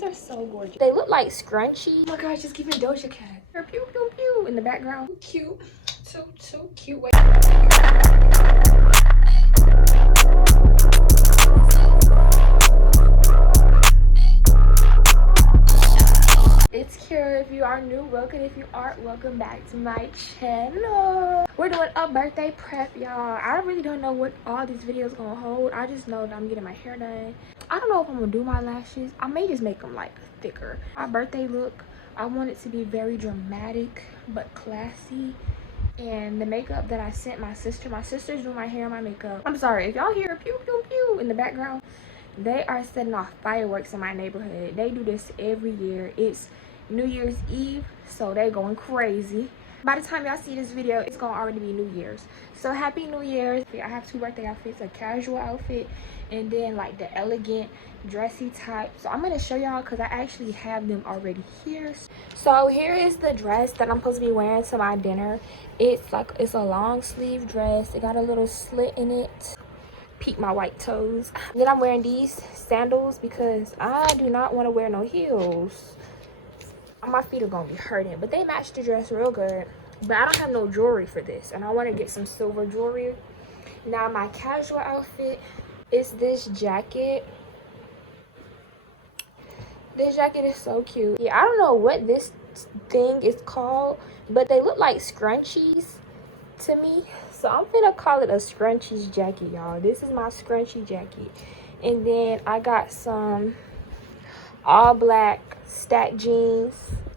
These are so gorgeous. They look like scrunchies. Oh my gosh, just giving Doja Cat. Pew pew pew in the background. Cute. Too cute. Wait. It's Kira. If you are new, welcome. If you aren't, welcome back to my channel. We're doing a birthday prep, y'all. I really don't know what all these videos gonna hold. I just know that I'm getting my hair done. I don't know if I'm gonna do my lashes. I may just make them like thicker. My birthday look, I want it to be very dramatic but classy. And the makeup that I sent my sister's doing my hair and my makeup. I'm sorry if y'all hear pew pew pew in the background. They are setting off fireworks in my neighborhood. They do this every year. It's New Year's Eve, so they going crazy. By the time y'all see this video, it's gonna already be New Year's. So happy New Year's. I have two birthday outfits, a casual outfit and then like the elegant dressy type. So I'm gonna show y'all because I actually have them already here. So here is the dress that I'm supposed to be wearing to my dinner. It's a long sleeve dress. It got a little slit in it. Peek my white toes. Then I'm wearing these sandals because I do not want to wear no heels. My feet are gonna be hurting, but they match the dress real good. But I don't have no jewelry for this, and I want to get some silver jewelry. Now my casual outfit is this jacket. This jacket is so cute. Yeah, I don't know what this thing is called, but they look like scrunchies to me. So I'm gonna call it a scrunchies jacket, y'all. This is my scrunchy jacket. And then I got some all black stack jeans.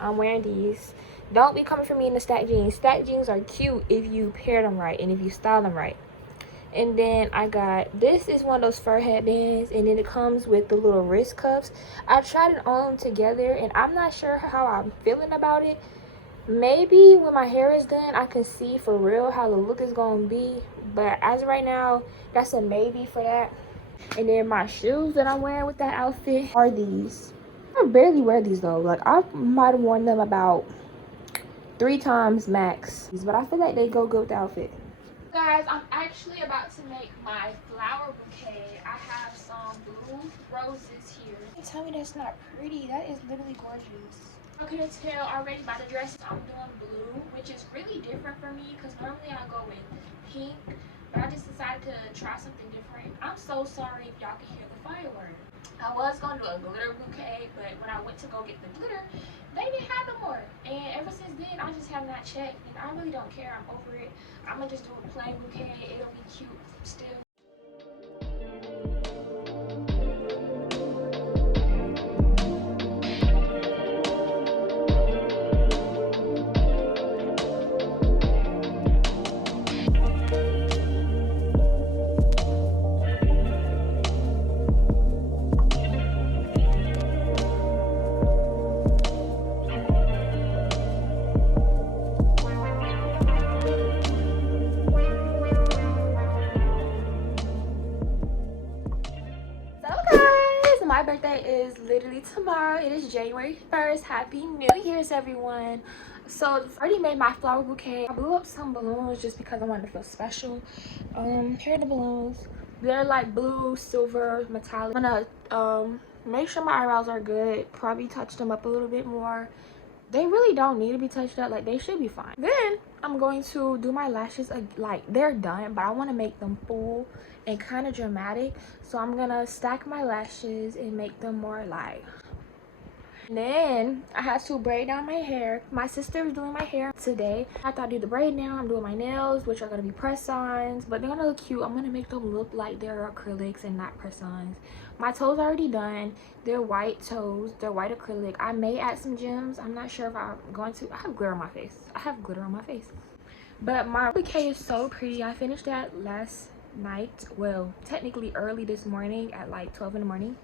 I'm wearing these. Don't be coming for me in the stack jeans. Stack jeans are cute if you pair them right and if you style them right. And then I got, this is one of those fur headbands, and then it comes with the little wrist cuffs. I tried it on together and I'm not sure how I'm feeling about it. Maybe when my hair is done I can see for real how the look is gonna be, but as of right now that's a maybe for that. And then my shoes that I'm wearing with that outfit are these. I barely wear these though. Like I might have worn them about 3 times max, but I feel like they go good with the outfit. Guys, I'm actually about to make my flower bouquet. I have some blue roses here. Tell me that's not pretty. That is literally gorgeous. I can tell already by the dress I'm doing blue, which is really different for me because normally I go with pink, but I just decided to try something different. I'm so sorry if y'all can hear the fireworks. I was going to do a glitter bouquet, but when I went to go get the glitter, they didn't have no more. And ever since then, I just have not checked, and I really don't care. I'm over it. I'm going to just do a plain bouquet. It'll be cute still. My birthday is literally tomorrow. It is January 1st. Happy New Year's, everyone. So I already made my flower bouquet. I blew up some balloons just because I wanted to feel special. Here are the balloons. They're like blue, silver, metallic. I'm gonna make sure my eyebrows are good. Probably touch them up a little bit more. They really don't need to be touched up. Like, they should be fine. Then I'm going to do my lashes. Like, they're done, but I want to make them full and kind of dramatic. So I'm gonna stack my lashes and make them more like. And then I have to braid down my hair. My sister is doing my hair today. After I do the braid now, I'm doing my nails, which are gonna be press-ons, but they're gonna look cute. I'm gonna make them look like they're acrylics and not press-ons. My toes are already done. They're white toes. They're white acrylic. I may add some gems. I'm not sure if I'm going to. I have glitter on my face. But my bouquet is so pretty. I finished that last night. Well, technically early this morning at like 12 in the morning.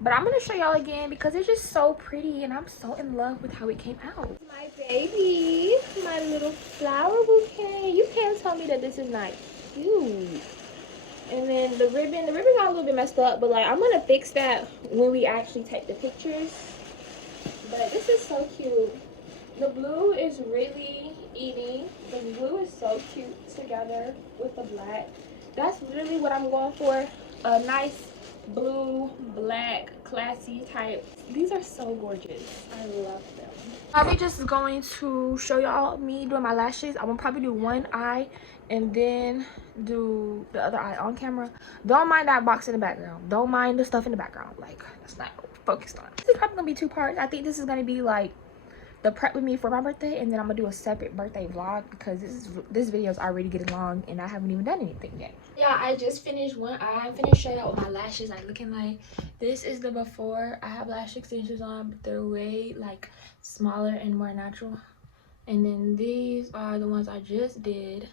But I'm going to show y'all again because it's just so pretty and I'm so in love with how it came out. My baby. My little flower bouquet. You can't tell me that this is not cute. And then the ribbon got a little bit messed up, but like I'm gonna fix that when we actually take the pictures. But this is so cute. The blue is really eating. The blue is so cute together with the black. That's literally what I'm going for. A nice blue, black, classy type. These are so gorgeous. I love them. Probably just going to show y'all me doing my lashes. I'm gonna probably do one eye and then do the other eye on camera. Don't mind that box in the background. Don't mind the stuff in the background. Like, that's not what we're focused on. This is probably gonna be 2 parts. I think this is gonna be like the prep with me for my birthday, and then I'm gonna do a separate birthday vlog because this video is already getting long and I haven't even done anything yet. Yeah, I just finished one eye. I'm finished straight out with my lashes, like looking like this is the before. I have lash extensions on, but they're way like smaller and more natural. And then these are the ones I just did.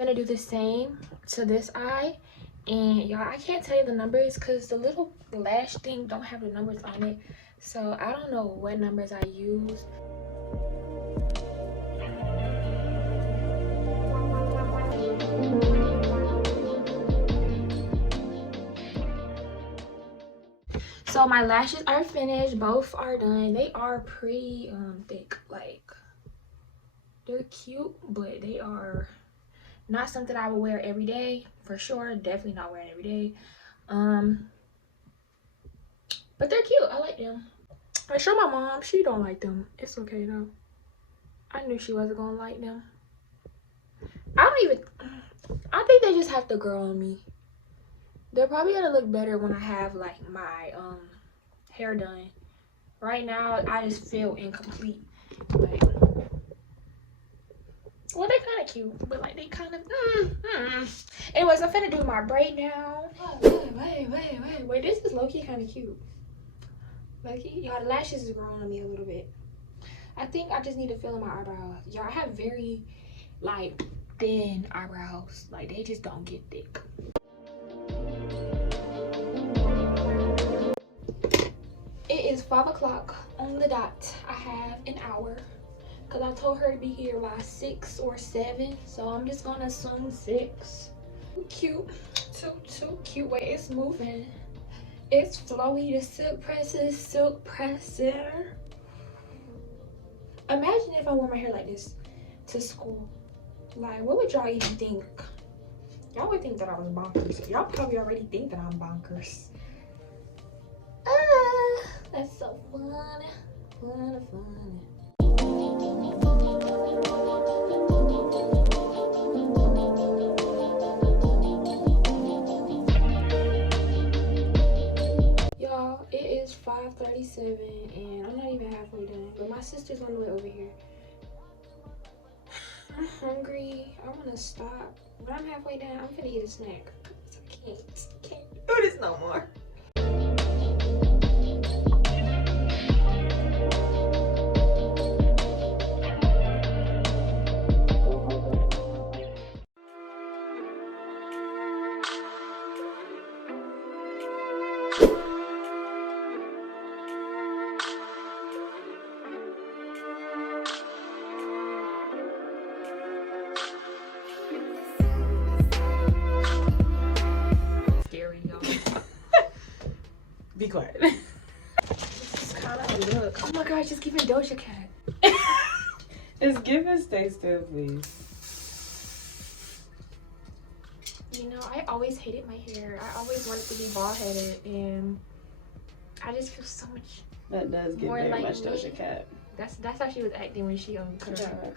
I'm gonna do the same to this eye. And y'all, I can't tell you the numbers because the little lash thing don't have the numbers on it, so I don't know what numbers I use. So my lashes are finished. Both are done. They are pretty thick. Like, they're cute, but they are not something I would wear every day for sure. Definitely not wearing every day. But they're cute. I like them. I showed my mom. She don't like them. It's okay though. I knew she wasn't gonna like them. I think they just have to grow on me. They're probably gonna look better when I have like my hair done. Right now I just feel incomplete. Like, well, they're kind of cute, but like they kind of Anyways, I'm finna do my braid now. Wait, this is low-key kind of cute. Low-key, y'all, the lashes is growing on me a little bit. I think I just need to fill in my eyebrows. Y'all, I have very like thin eyebrows. Like, they just don't get thick. It is 5 o'clock on the dot. I have an hour because I told her to be here by 6 or 7, so I'm just gonna assume 6. Cute, too cute. Wait, it's moving. It's flowy. The silk presses, silk presser. Imagine if I wore my hair like this to school. Like, what would y'all even think? Y'all would think that I was bonkers. Y'all probably already think that I'm bonkers. That's so fun. Fun. Y'all, it is 5:37 and I'm not even halfway done. But my sister's on the way over here. I'm hungry. I want to stop. But I'm halfway done. I'm gonna eat a snack. I can't do this no more. Be quiet. This is kind of a look. Oh my gosh, just giving Doja Cat. It's giving stay still, please. You know, I always hated my hair. I always wanted to be bald headed, and I just feel so much. That does give very like much Doja Cat. That's how she was acting when she cut her hair.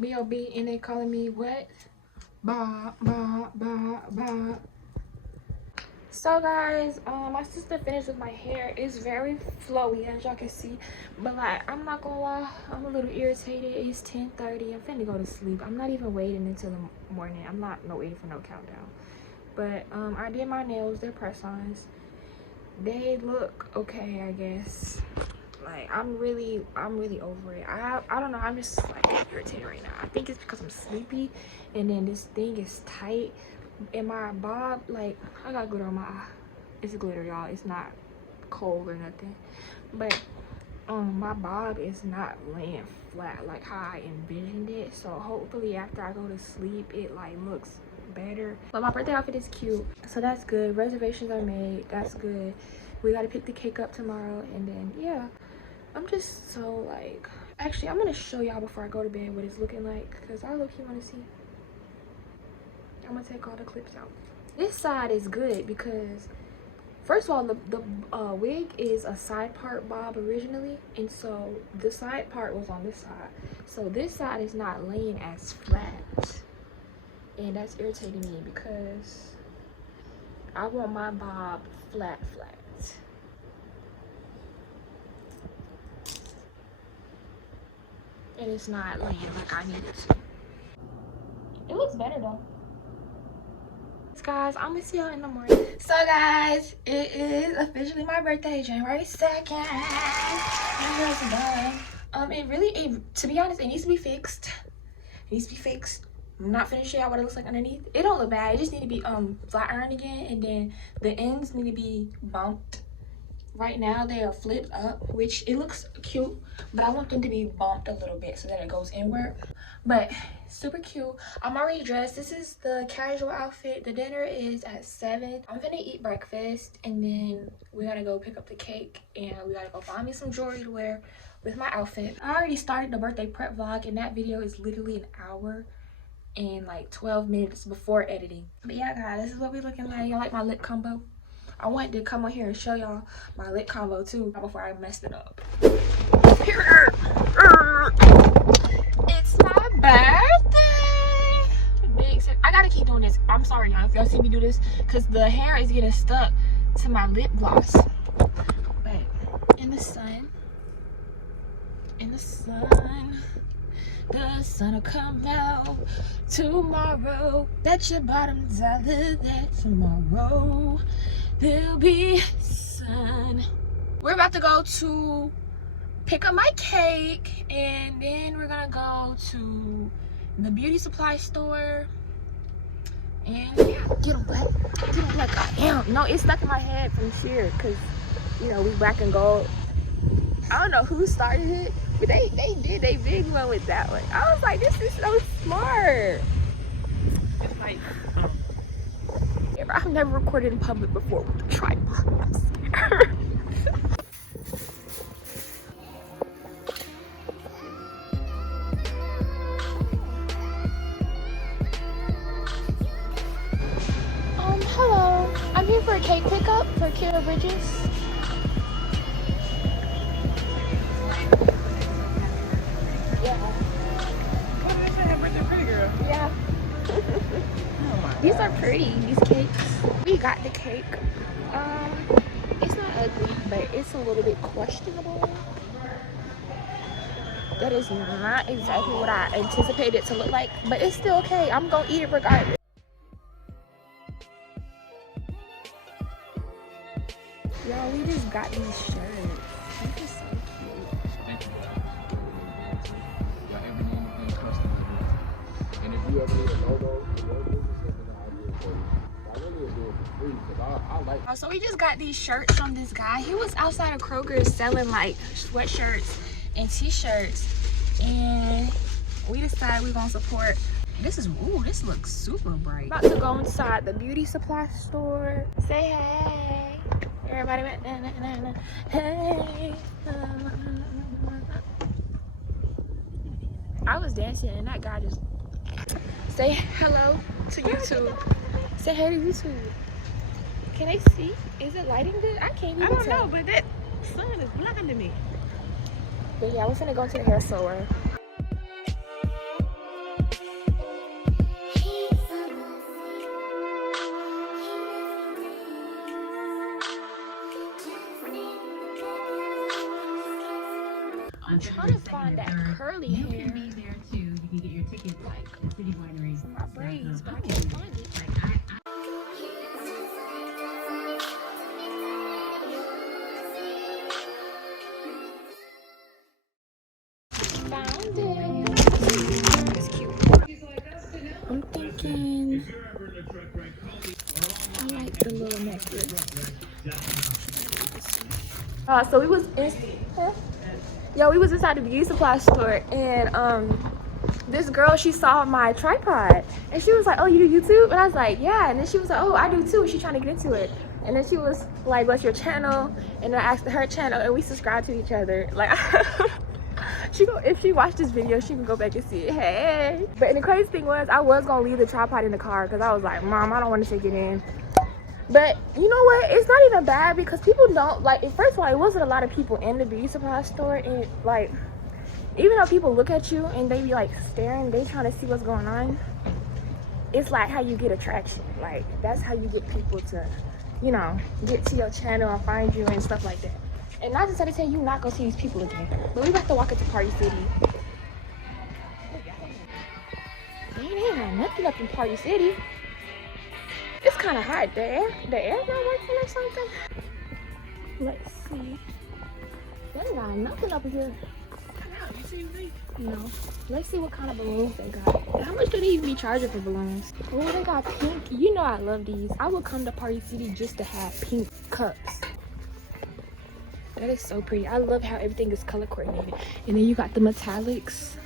B.O.B. and they calling me what? Ba. So guys, my sister finished with my hair. It's very flowy as y'all can see, but like, I'm not gonna lie, I'm a little irritated. It's 10:30. I'm finna go to sleep. I'm not even waiting until the morning. I'm not waiting for no countdown. But I did my nails. They're press-ons. They look okay, I guess. Like I'm really over it. I don't know, I'm just like irritated right now. I think it's because I'm sleepy, and then this thing is tight, and my bob, like I got glitter on my eye. It's glitter, y'all. It's not cold or nothing, but my bob is not laying flat like how I envisioned it. So hopefully after I go to sleep it like looks better. But my birthday outfit is cute, so that's good. Reservations are made, that's good. We got to pick the cake up tomorrow, and then yeah, I'm just so like, actually I'm gonna show y'all before I go to bed what it's looking like, because I look, you want to see. I'm gonna take all the clips out. This side is good because first of all, the wig is a side part bob originally, and so the side part was on this side, so this side is not laying as flat, and that's irritating me because I want my bob flat. And it's not laying like I need it to. It looks better though. Guys, I'm gonna see y'all in the morning. So guys, it is officially my birthday, January 2nd. My hair's done. To be honest, it needs to be fixed. It needs to be fixed. I'm not finished yet what it looks like underneath. It don't look bad. It just need to be flat ironed again, and then the ends need to be bumped. Right now they are flipped up, which it looks cute, but I want them to be bumped a little bit so that it goes inward. But super cute. I'm already dressed. This is the casual outfit. The dinner is at 7. I'm gonna eat breakfast, and then we gotta go pick up the cake, and we gotta go find me some jewelry to wear with my outfit. I already started the birthday prep vlog, and that video is literally an hour and like 12 minutes before editing. But yeah guys, this is what we're looking like. Y'all like my lip combo? I wanted to come on here and show y'all my lip combo too before I messed it up. It's my birthday! I gotta keep doing this. I'm sorry y'all if y'all see me do this, because the hair is getting stuck to my lip gloss. But in the sun, the sun will come out tomorrow. Bet your bottom dollar that tomorrow there'll be sun. We're about to go to pick up my cake, and then we're gonna go to the beauty supply store. And yeah, get them black. I am. No, it's stuck in my head from here because, you know, we black and gold. I don't know who started it, but they did a big one with that one. I was like, this is so smart. It's like, I've never recorded in public before with a tripod. I'm scared. Hello. I'm here for a cake pickup for Kira Bridges. Yeah. What did they say? Happy birthday, pretty girl. Yeah. These are pretty, these cakes. We got the cake. It's not ugly, but it's a little bit questionable. That is not exactly what I anticipated it to look like, but it's still okay. I'm gonna eat it regardless. Yo, we just got these shirts. These are so cute. Thank you. Y'all ever need anything custom? And if you ever need a logo for your business, I'll do it for you. I really will do it for free because I like. So we just got these shirts from this guy. He was outside of Kroger selling like sweatshirts and t-shirts, and we decided we're gonna support. This looks super bright. About to go inside the beauty supply store. Say hey. Everybody went hey. I was dancing and that guy just say hello to YouTube. Say hey to YouTube. Can they see? Is it lighting good? I can't even tell. I don't know, but that sun is blinding me. But yeah, we're finna go to the hair store. I'm trying to find that curly hair. You can be there too. You can get your tickets like at City Wineries. My braids, but I can't find it. pumpkin. I like the little necklace. So we was in, we was inside the beauty supply store, and this girl, she saw my tripod, and she was like, "Oh, you do YouTube?" And I was like, "Yeah." And then she was like, "Oh, I do too." She's trying to get into it, and then she was like, "What's your channel?" And I asked her channel, and we subscribed to each other. Like, if she watched this video, she can go back and see it. Hey. But the crazy thing was, I was gonna leave the tripod in the car because I was like, "Mom, I don't want to take it in." But you know what? It's not even bad because people don't like. First of all, it wasn't a lot of people in the beauty supply store, and like, even though people look at you and they be like staring, they trying to see what's going on. It's like how you get attraction. Like, that's how you get people to, you know, get to your channel and find you and stuff like that. And not to say to tell you not gonna see these people again, but we about to walk into Party City. Dang, they ain't got nothing up in Party City. It's kind of hot. The air not working or something. Let's see. They ain't got nothing up here. No. Let's see what kind of balloons they got. How much do they even be charging for balloons? Oh, they got pink. You know I love these. I would come to Party City just to have pink cups. That is so pretty. I love how everything is color coordinated. And then you got the metallics.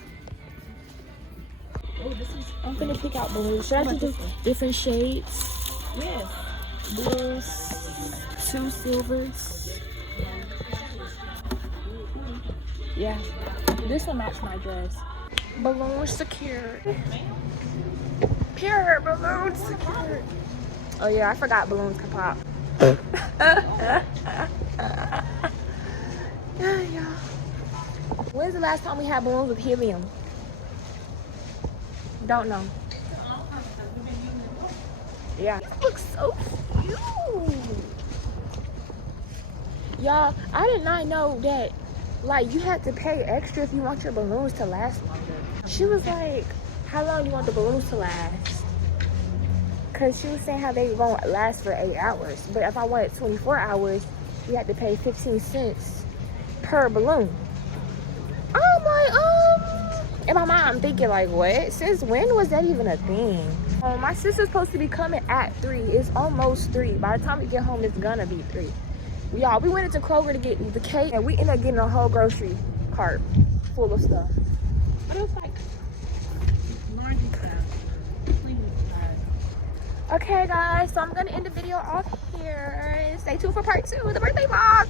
Oh, I'm gonna pick out balloons. Should I just do different shades? Yeah. Blues, 2 silvers. Yeah. This will match my dress. Balloons secured. Pure balloons secured. Oh yeah, I forgot balloons can pop. Yeah. When's the last time we had balloons with helium? Don't know. Yeah. This looks so cute. Y'all, I did not know that, like, you had to pay extra if you want your balloons to last longer. She was like, how long do you want the balloons to last? Because she was saying how they won't last for 8 hours. But if I wanted 24 hours, you had to pay 15 cents per balloon. I'm like, in my mind, I'm thinking, like, what? Since when was that even a thing? My sister's supposed to be coming at 3. It's almost 3. By the time we get home, it's gonna be 3. Y'all, we went into Kroger to get the cake, and we ended up getting a whole grocery cart full of stuff. But it was like Laundry stuff. Cleaning stuff. Okay, guys, so I'm gonna end the video off here. Stay tuned for part 2 of the birthday vlog.